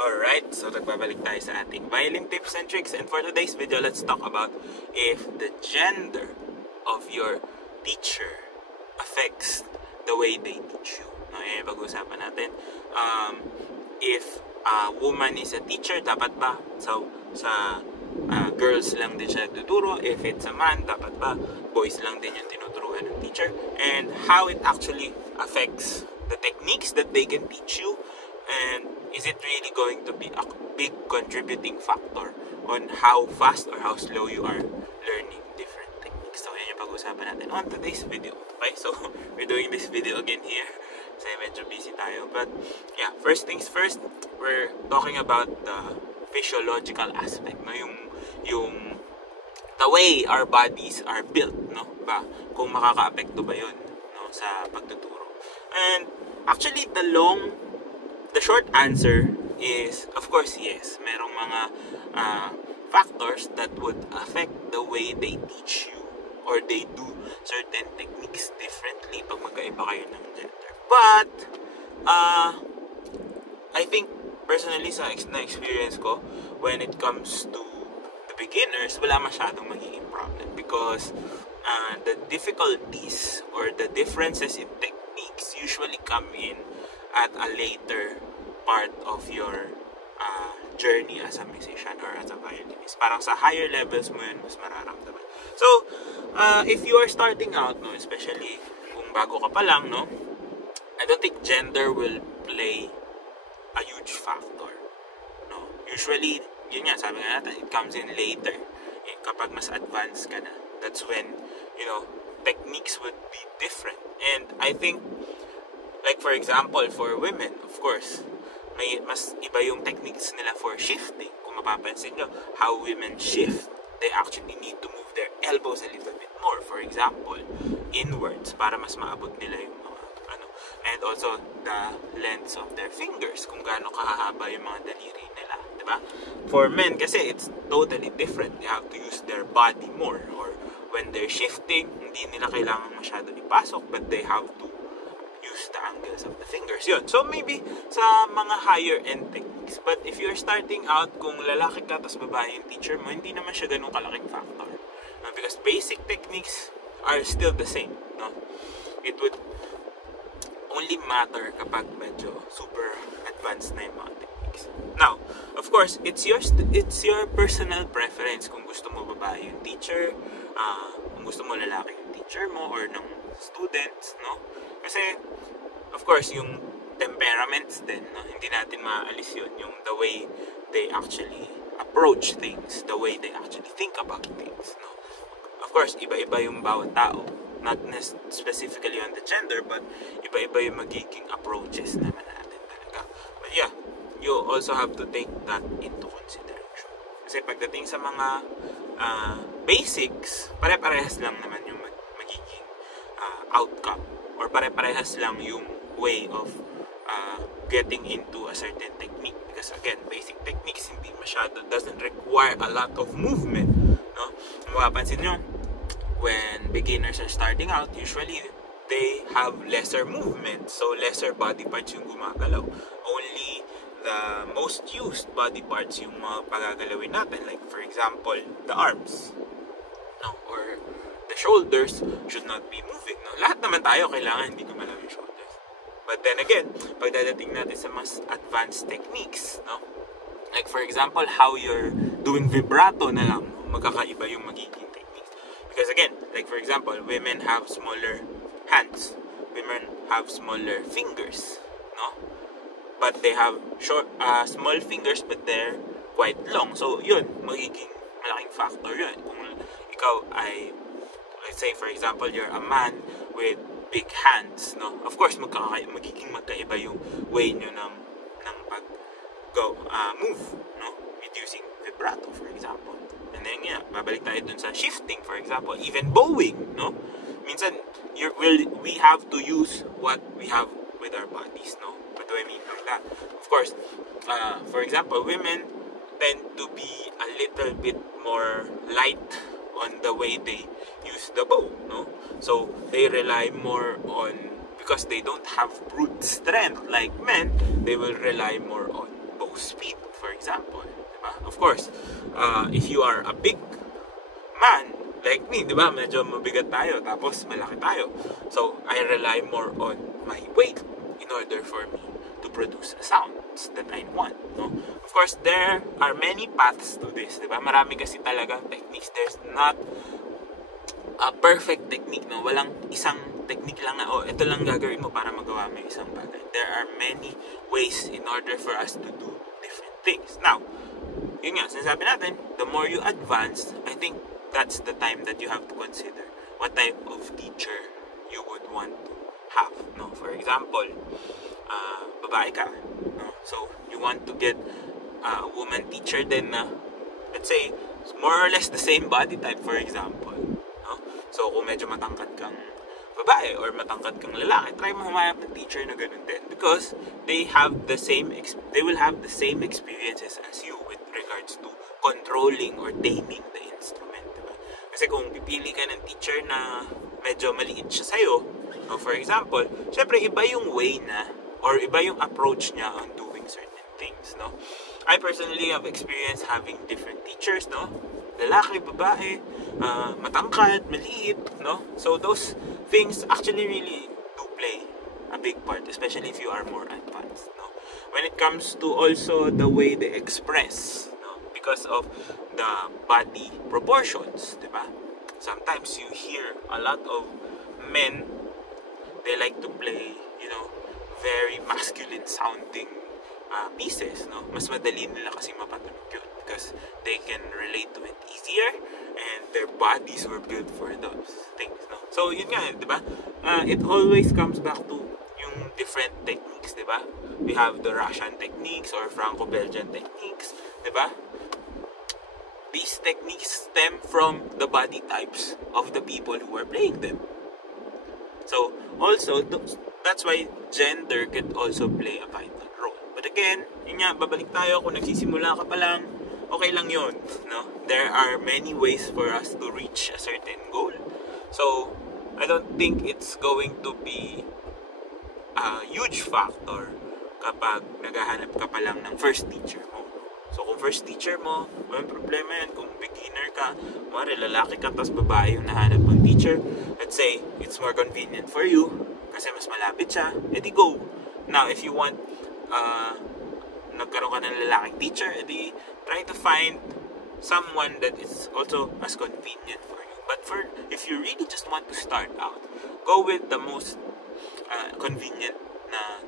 Alright, so nagbabalik tayo sa ating violin tips and tricks, and for today's video, let's talk about if the gender of your teacher affects the way they teach you. No, yan yung pag-uusapan natin. If a woman is a teacher, dapat ba sa girls lang din siya tuturo? If it's a man, dapat ba boys lang din yung tinuturuan ng teacher? And how it actually affects the techniques that they can teach you, and is it really going to be a big contributing factor on how fast or how slow you are learning different techniques? So yan yung pag-uusapan natin on today's video. Okay, so we're doing this video again here kasi medyo busy tayo. But yeah, first things first, we're talking about the physiological aspect, no? Yung the way our bodies are built, no? Ba, kung makaka-apekto ba yun, no, sa pagtuturo. And actually, the short answer is, of course, yes. Merong mga factors that would affect the way they teach you or they do certain techniques differently pag magkaiba kayo ng gender. But, I think, personally, sa na-experience ko, when it comes to the beginners, wala masyadong magiging problem because the difficulties or the differences in techniques usually come in at a later part of your journey as a musician or as a violinist. Parang sa higher levels mo yun, mas mararamdaman. So, if you are starting out, no, especially kung bago ka pa lang, no, I don't think gender will play a huge factor. No? Usually, yun nga, sabi nga natin, it comes in later. Kapag mas advanced ka na. That's when, techniques would be different. And I think, like for example, for women, of course, may mas iba yung techniques nila for shifting. Kung mapapansin nyo, how women shift, they actually need to move their elbows a little bit more. For example, inwards, para mas maabot nila yung mga, and also the lengths of their fingers, kung gaano kahahaba yung mga daliri nila, diba? For men, kasi it's totally different. They have to use their body more, or when they're shifting, hindi nila kailangan masyado ipasok, but they have to use the angles of the fingers. Yun. So maybe sa mga higher end techniques. But if you're starting out, kung lalaki ka tapos babae yung teacher mo, hindi naman siya ganun kalaking factor. Because basic techniques are still the same. No? It would only matter kapag medyo super advanced na yung mga techniques. Now, of course, it's your personal preference kung gusto mo babae yung teacher, kung gusto mo lalaki yung teacher mo or ng students, no? Kasi, of course, yung temperaments din, no? Hindi natin maaalis yun. Yung the way they actually approach things, the way they actually think about things, no? Of course, iba-iba yung bawat tao. Not specifically on the gender, but iba-iba yung magiging approaches naman natin talaga. But yeah, you also have to take that into consideration. Kasi pagdating sa mga basics, pare-parehas lang naman yung magiging outcome. Or pare-parehas lang yung way of getting into a certain technique. Because again, basic techniques hindi masyado, doesn't require a lot of movement. No? Mapapansin nyo, when beginners are starting out, usually they have lesser movement. So lesser body parts yung gumagalaw. Only the most used body parts yung mga pagagalawin natin. Like for example, the arms. No? Or the shoulders should not be moving. No? Lahat naman tayo kailangan hindi gumalaw yung shoulders. But then again, pagdadating natin sa mas advanced techniques, no? Like for example, how you're doing vibrato na lang, magkakaiba yung magiging techniques. Because again, like for example, women have smaller hands. Women have smaller fingers, no? But they have small fingers, but they're quite long. So yun, magiging malaking factor yun. Kung ikaw ay, let's say for example, you're a man with big hands, no? Of course, magiging magkaiba yung way nyo ng move, no? With using vibrato, for example. And then, yeah, babalik tayo dun sa shifting, for example. Even bowing, no? Minsan, we have to use what we have with our bodies, no? What do I mean by that? Of course, for example, women tend to be a little bit more light on the way they use the bow, no? So, they rely more on, because they don't have brute strength like men, they will rely more on bow speed, for example. Diba? Of course, if you are a big man, like me, di ba? Medyo mabigat tayo, tapos malaki tayo. So, I rely more on my weight in order for me to produce a sounds that I want, no? Of course, there are many paths to this, di ba? Marami kasi talagang techniques. There's not a perfect technique, no? Walang isang technique lang na, oh, ito lang gagawin mo para magawa mo yung isang bagay. There are many ways in order for us to do different things. Now, yun nga, sinasabi natin, the more you advance, I think that's the time that you have to consider what type of teacher you would want to have, no? For example, babae ka, no? So you want to get a woman teacher, then let's say more or less the same body type, for example, no? So kung medyo matangkad kang babae or matangkad kang lalaki, try mo humayap ng teacher na ganun din, because they will have the same experiences as you with regards to controlling or taming the instrument. Kasi kung pipili ka ng teacher na medyo maliit siya sa'yo, no, for example, syempre iba yung way na, or iba yung approach niya on doing certain things, no? I personally have experienced having different teachers, no? Lalaki, babae, matangkad, maliit, no? So those things actually really do play a big part, especially if you are more advanced, no? When it comes to also the way they express, no? Because of the body proportions, diba? Sometimes you hear a lot of men, they like to play, very masculine sounding pieces, no? Mas madali nila kasi mapatunog yun because they can relate to it easier and their bodies were built for those things, no? So yun nga, diba? It always comes back to yung different techniques, diba? We have the Russian techniques or Franco-Belgian techniques, diba? These techniques stem from the body types of the people who are playing them. So, also, that's why gender can also play a vital role. But again, yun nga, babalik tayo, kung nagsisimula ka pa lang, okay lang yun, no? There are many ways for us to reach a certain goal. So, I don't think it's going to be a huge factor kapag naghahanap ka pa lang ng first teacher mo. So, kung first teacher mo, walang problema yan. Kung beginner ka, mara lalaki ka, tapos babae yung nahanap ng teacher, let's say, it's more convenient for you, kasi mas malapit siya, edi go. Now, if you want, nagkaroon ka ng lalaking teacher, edi try to find someone that is also as convenient for you. But if you really just want to start out, go with the most convenient na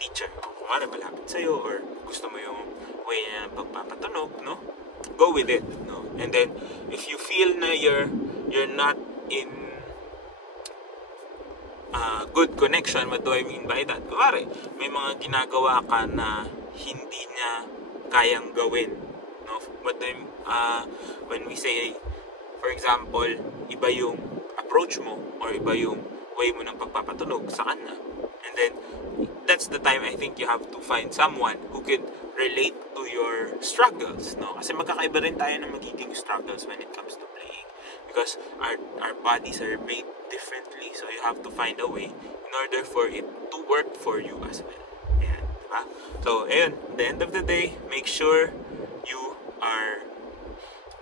teacher. Kung ano, malapit sa'yo, or gusto mo yung way na pagpapatunog, no? Go with it, no? And then, if you feel na you're not in good connection, what do I mean by that? Kumari, may mga ginagawa ka na hindi niya kayang gawin, no? But then, when we say, for example, iba yung approach mo, or iba yung way mo ng pagpapatunog sa kanya, and then, that's the time I think you have to find someone who can relate to your struggles, no? Kasi magkakaiba rin tayo ng magiging struggles when it comes to playing, because our bodies are made differently, so you have to find a way in order for it to work for you as well. Ayan, diba? So, ayun, at the end of the day, make sure you are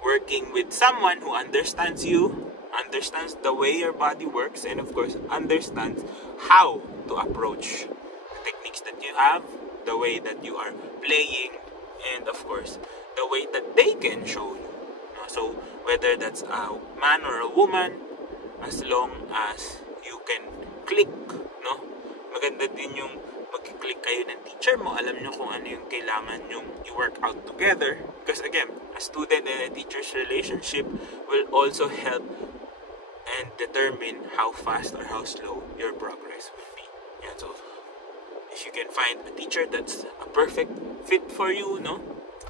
working with someone who understands you, understands the way your body works, and of course, understands how to approach the techniques that you have, the way that you are playing, and of course, the way that they can show you. So, whether that's a man or a woman, as long as you can click, no? Maganda din yung mag-click kayo ng teacher mo, alam nyo kung ano yung kailangan yung i-work out together. Because again, a student and a teacher's relationship will also help and determine how fast or how slow your progress will be. Yeah, so, if you can find a teacher that's a perfect fit for you, no?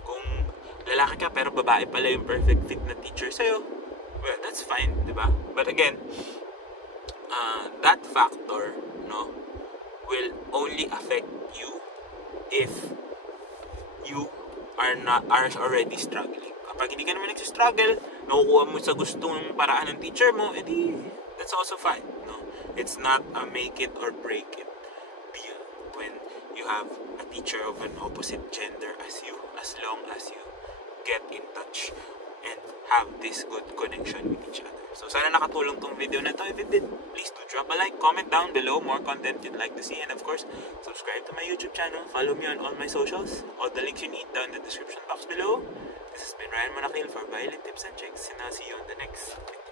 Kung lalaki ka pero babae pala yung perfect fit na teacher sa'yo, well, that's fine, di ba? But again, that factor, no, will only affect you if you are already struggling. Kapag hindi ka naman nagsistruggle, nakukuha mo sa gustong paraan ng teacher mo, edi that's also fine, no? It's not a make it or break it deal when you have a teacher of an opposite gender as you, as long as you get in touch and have this good connection with each other. So sana nakatulong tong video na to. If it did, please do drop a like, comment down below more content you'd like to see, and of course, subscribe to my YouTube channel, follow me on all my socials, all the links you need down in the description box below. This has been Ryan Monakil for Violin Tips and Tricks, and I'll see you on the next video.